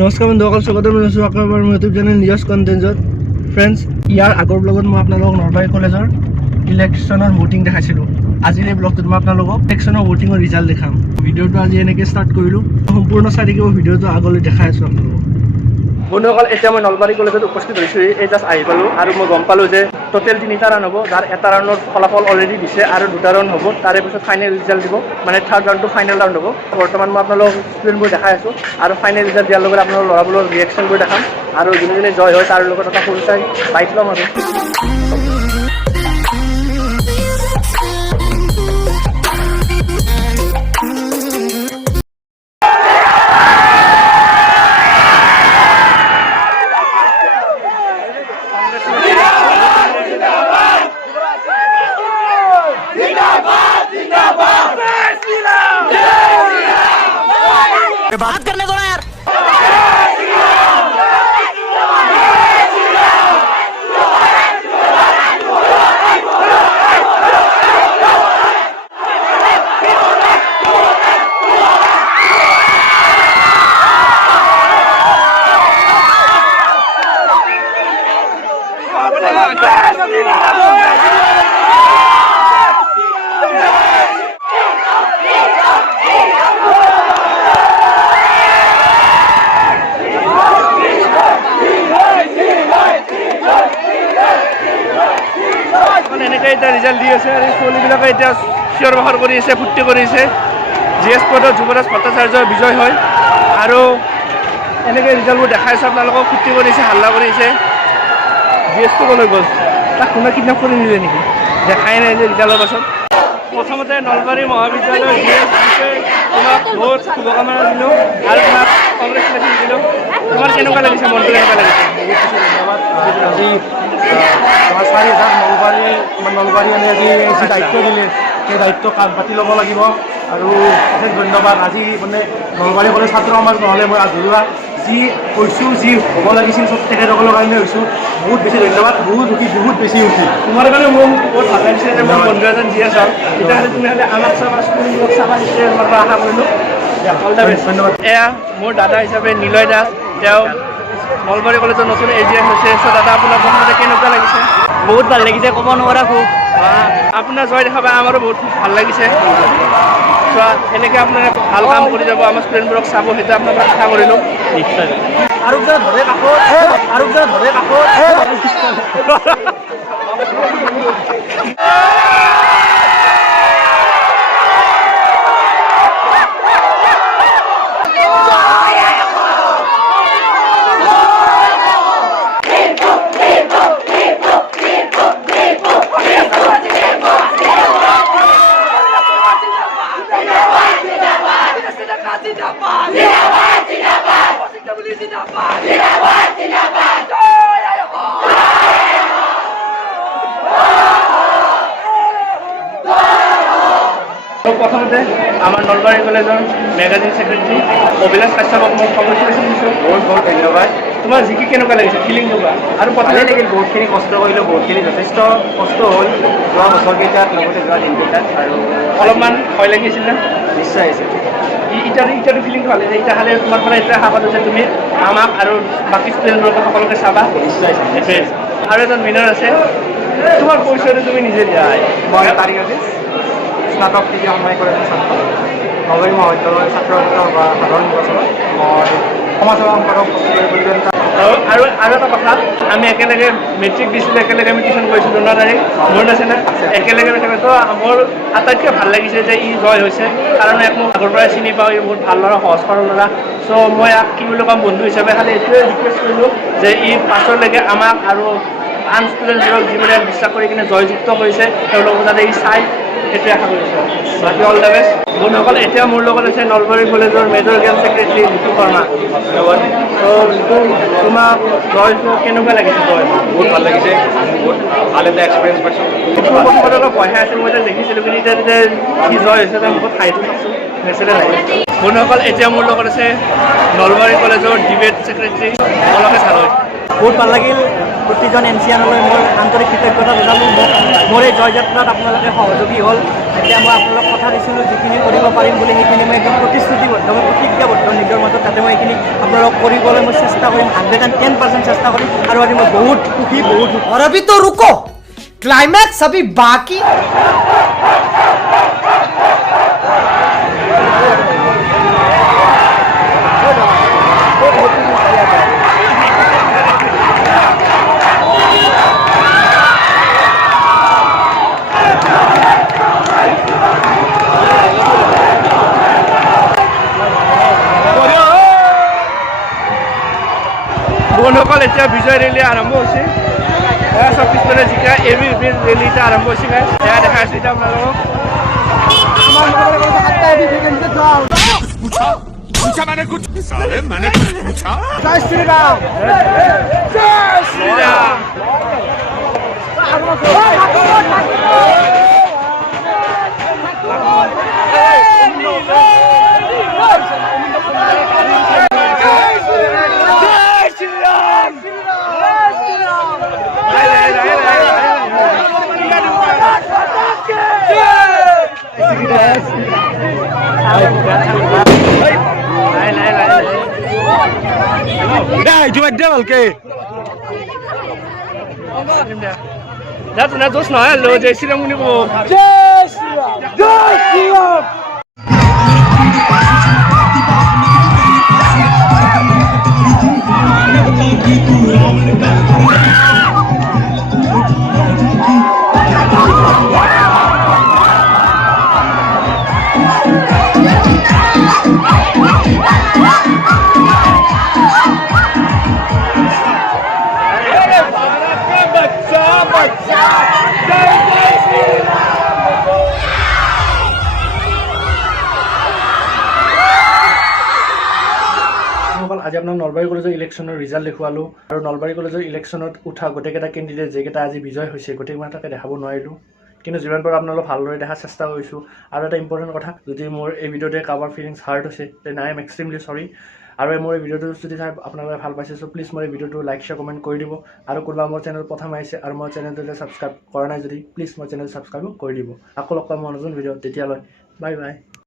নমস্কাৰ বন্ধুসকল, স্বাগতম জনাইছোঁ আপোনালোকৰ মোৰ ইউটিউব চেনেল নিউজ কণ্টেণ্টত। ফ্ৰেণ্ডছ, ইয়াৰ আগৰ ব্লগত মই আপোনালোকক নলবাৰী কলেজৰ ইলেকশ্যনৰ ভোটিং দেখাইছিলোঁ। আজিৰ এই ব্লগটোত মই আপোনালোকক ইলেকশ্যনৰ ভোটিঙৰ ৰিজাল্ট দেখাম। ভিডিঅ'টো আজি এনেকৈ ষ্টাৰ্ট কৰিলোঁ। সম্পূৰ্ণ চাই থাকিব, ভিডিঅ'টো আগলৈ দেখাই আছোঁ আপোনালোকক। বন্ধুসকল, এতিয়া মই নলবাৰী কলেজত উপস্থিত হৈছোঁ। এই জাষ্ট আহি পালোঁ আৰু মই গম পালোঁ যে টোটেল 3টা ৰাউণ্ড হ'ব, যাৰ এটা ৰাউণ্ডৰ ফলাফল অলৰেডি দিছে আৰু 2টা ৰাউণ্ড হ'ব। তাৰে পিছত ফাইনেল ৰিজাল্ট দিব, মানে থাৰ্ড ৰাউণ্ডটো ফাইনেল ৰাউণ্ড হ'ব। বৰ্তমান মই আপোনালোকক ষ্টুডেণ্টবোৰ দেখাই আছোঁ আৰু ফাইনেল ৰিজাল্ট দিয়াৰ লগত আপোনালোকৰ ল'ৰাবোৰৰ ৰিয়েকশ্যনবোৰ দেখাম আৰু যোনে যোনে জয় হয় তাৰ লগত এটা সৰু চাই বাইক ল'ম আৰু। बात करने दो ना यार। এনেকৈ এতিয়া ৰিজাল্ট দি আছে আৰু ছোৱালীবিলাকে এতিয়া চিঞৰ বাখৰ কৰি আছে, ফূৰ্তি কৰি আছে। GS পদত যুৱৰাজ ভট্টাচাৰ্য বিজয় হয় আৰু এনেকৈ ৰিজাল্টবোৰ দেখাই আছে আপোনালোকক। ফূৰ্তি কৰিছে, হাল্লা কৰিছে। GSটো ক'লৈ গ'ল, তাক কোনোবাই কিডনেপ কৰি নিলে নেকি? দেখাই নাই যে ৰিজাল্টৰ পাছত। প্ৰথমতে নলবাৰী মহাবিদ্যালয়ৰ GS তোমাক বহুত শুভকামনা দিলোঁ আৰু তোমাক কংগ্ৰেচুলেশ্যন দিলোঁ। তোমাৰ কেনেকুৱা লাগিছে, মনটো কেনেকুৱা লাগিছে? ধন্যবাদ। আজি আমাৰ 4,000 নলবাৰী মানে আজি যি দায়িত্ব দিলে সেই দায়িত্ব কাম পাতি ল'ব লাগিব আৰু অশেষ ধন্যবাদ। আজি মানে নলবাৰী কলেজ ছাত্ৰ সমাজ নহ'লে মই আধৰুৱা যি হৈছোঁ, যি হ'ব লাগিছিল চব তেখেতসকলৰ কাৰণে হৈছোঁ। বহুত বেছি ধন্যবাদ, বহুত সুখী, বহুত বেছি সুখী। তোমাৰ কাৰণে মোৰ বহুত ভাল লাগিছে যে মোৰ বন্ধু এজন GS হ'ল। তেতিয়াহ'লে তুমি হ'লে আমাক চাবা, স্কুলবোৰক চাবা, নিশ্চয় তোমাৰ পৰা আশা কৰিলোঁ। All the best. ধন্যবাদ। এয়া মোৰ দাদা হিচাপে নিলয় দাস, তেওঁ নলবাৰী কলেজৰ নতুন AGM হৈছে। চ' দাদা, আপোনাৰ প্ৰথমতে কেনেকুৱা লাগিছে? बहुत ভাল লাগিছে, ক'ব নোৱাৰা খুব। আপোনাৰ জয় দেখা পাই আমাৰো বহুত ভাল লাগিছে। চ' এনেকৈ আপোনালোকে ভাল কাম কৰি যাব, আমাৰ ষ্টুডেণ্টবোৰক চাব, সেইটো আপোনাৰ পৰা আশা কৰিলোঁ। নিশ্চয়। আৰু যে ধৰে কাষত আৰু যে ধৰে কাষত প্ৰথমতে আমাৰ নলবাৰী কলেজৰ মেগাজিন ছেক্ৰেটাৰী অভিলাষ কাশ্যপক মই কংগ্ৰেচুলেশ্যন দিছোঁ। বহুত বহুত ধন্যবাদ। তোমাৰ জিকি কেনেকুৱা লাগিছে, ফিলিংটো কোৱা? আৰু ভালেই প্ৰথমে লাগিল, বহুতখিনি কষ্ট কৰিলোঁ, বহুতখিনি যথেষ্ট কষ্ট হ'ল যোৱা বছৰকেইটাত, লগতে যোৱা দিনকেইটাত, আৰু অলপমান ভয় লাগিছিল নে? নিশ্চয় আহিছে। এতিয়াতো ফিলিংটো ভালে যে এতিয়া খালি তোমাৰ পৰা এতিয়া আশা কৰোঁ যে তুমি আমাক আৰু বাকী ষ্টুডেণ্টবোৰক সকলোকে চাবা। নিশ্চয় সেইটোৱে। আৰু এজন উইনাৰ আছে, তোমাৰ পৰিচয়টো তুমি নিজে দিয়া। মই তাৰিখ আছিছ স্নাতক তৃতীয় ষান্মাসিক কলেজৰ ছাত্ৰ, নলবাৰী মহাবিদ্যালয়ৰ ছাত্ৰ বা সাধাৰণ নিৰ্বাচনত মই সমাজসেৱা সম্পাদক প্ৰতিযোগিতা। আৰু এটা কথা, আমি একেলগে মেট্ৰিক দিছিলোঁ, একেলগে আমি টিউশ্যন কৰিছিলোঁ ন তাৰিখ, মনত আছে না? একেলগে তো মোৰ আটাইতকৈ ভাল লাগিছে যে ই জয় হৈছে, কাৰণ ইয়াক মই আগৰ পৰাই চিনি পাওঁ। ই বহুত ভাল ল'ৰা, সহজ সৰল ল'ৰা। চ' মই ইয়াক কি বুলি ক'ম, বন্ধু হিচাপে খালি এইটোৱে ৰিকুৱেষ্ট কৰিলোঁ যে ই পাছলৈকে আমাক আৰু আন ষ্টুডেণ্টবোৰক যিবোৰে বিশ্বাস কৰি কিনে জয়যুক্ত কৰিছে তেওঁলোকক যাতে ই চাই, সেইটোৱে আশা কৰিছোঁ। বাকী অল দ্য বেষ্ট। বন্ধুসকল, এতিয়া মোৰ লগত আছে নলবাৰী কলেজৰ মেজৰ গেম ছেক্ৰেটাৰী ঋতু শৰ্মা। তোমাক জয় কেনেকুৱা লাগিছে? জয় বহুত ভাল লাগিছে, বহুত ভাল এটা এক্সপিৰিয়েঞ্চ পাইছোঁ। প্ৰথমতে অলপ ভয়হে আছিল, মই দেখিছিলোঁ, কিন্তু এতিয়া কি জয় হৈছে মই বহুত হাঁহিটো চাইছোঁ, নেচাৰেল লাগে। বন্ধুসকল, এতিয়া মোৰ লগত আছে নলবাৰী কলেজৰ ডিবেট ছেক্ৰেটাৰী অলকেশ হালৈ। বহুত ভাল লাগিল। প্ৰতিজন এনচিয়ানলৈ মোৰ আন্তৰিক কৃতজ্ঞতা জনালোঁ। মোৰ এই জয়যাত্ৰাত আপোনালোকে সহযোগী হ'ল। এতিয়া মই আপোনালোক কথা দিছিলোঁ যিখিনি কৰিব পাৰিম বুলি, সেইখিনি মই একদম প্ৰতিশ্ৰুতিবদ্ধ, মই প্ৰতিজ্ঞাবদ্ধ নিজৰ মাজত, যাতে মই এইখিনি আপোনালোক কৰিবলৈ মই চেষ্টা কৰিম 110% চেষ্টা কৰিম আৰু আজি মই বহুত সুখী বহুত और अभी तो रुको क्लाइमैक्स अभी बाकी বন্ধুসকল এতিয়া বিজয় ৰেলী আৰম্ভ হৈছে চব পিছফালে জিকা এবি ৰেলী এতিয়া আৰম্ভ হৈছে এয়া দেখা আছোঁ এতিয়া আপোনালোকক पूछा मैंने कुछ साले मैंने कुछ पूछा জয় শ্ৰীৰাম জয় শ্ৰীৰাম তোৰ দোষ নহয় জয় শ্ৰীৰাম বুলি ক'ব জয় শ্ৰীৰাম জয় শ্ৰীৰাম আজি আপোনাক নলবাৰী কলেজৰ ইলেকশ্যনৰ ৰিজাল্ট দেখুৱালোঁ আৰু নলবাৰী কলেজৰ ইলেকশ্যনত উঠা গোটেইকেইটা কেণ্ডিডেট যিকেইটা আজি বিজয় হৈছে গোটেইকেইটাকে দেখাব নোৱাৰিলোঁ কিন্তু যিমান পাৰোঁ আপোনালোক ভালদৰে দেখাৰ চেষ্টা কৰিছোঁ আৰু এটা ইম্পৰ্টেণ্ট কথা যদি মোৰ এই ভিডিঅ'টোৱে কাৰোবাৰ ফিলিংছ হাৰ্ট হৈছে তেনে আই এম এক্সট্ৰিমলি চৰি আৰু মোৰ এই ভিডিঅ'টো যদি চাই আপোনালোকে ভাল পাইছে চ' প্লিজ মোৰ এই ভিডিঅ'টো লাইক শ্বেয়াৰ কমেণ্ট কৰি দিব আৰু কোনোবা মোৰ চেনেল প্ৰথম আহিছে আৰু মোৰ চেনেলটোলৈ ছাবস্ক্ৰাইব কৰা নাই যদি প্লিজ মোৰ চেনেল ছাবস্ক্ৰাইব কৰি দিব আকৌ লগ পাম মই নতুন ভিডিঅ'ত তেতিয়ালৈ বাই বাই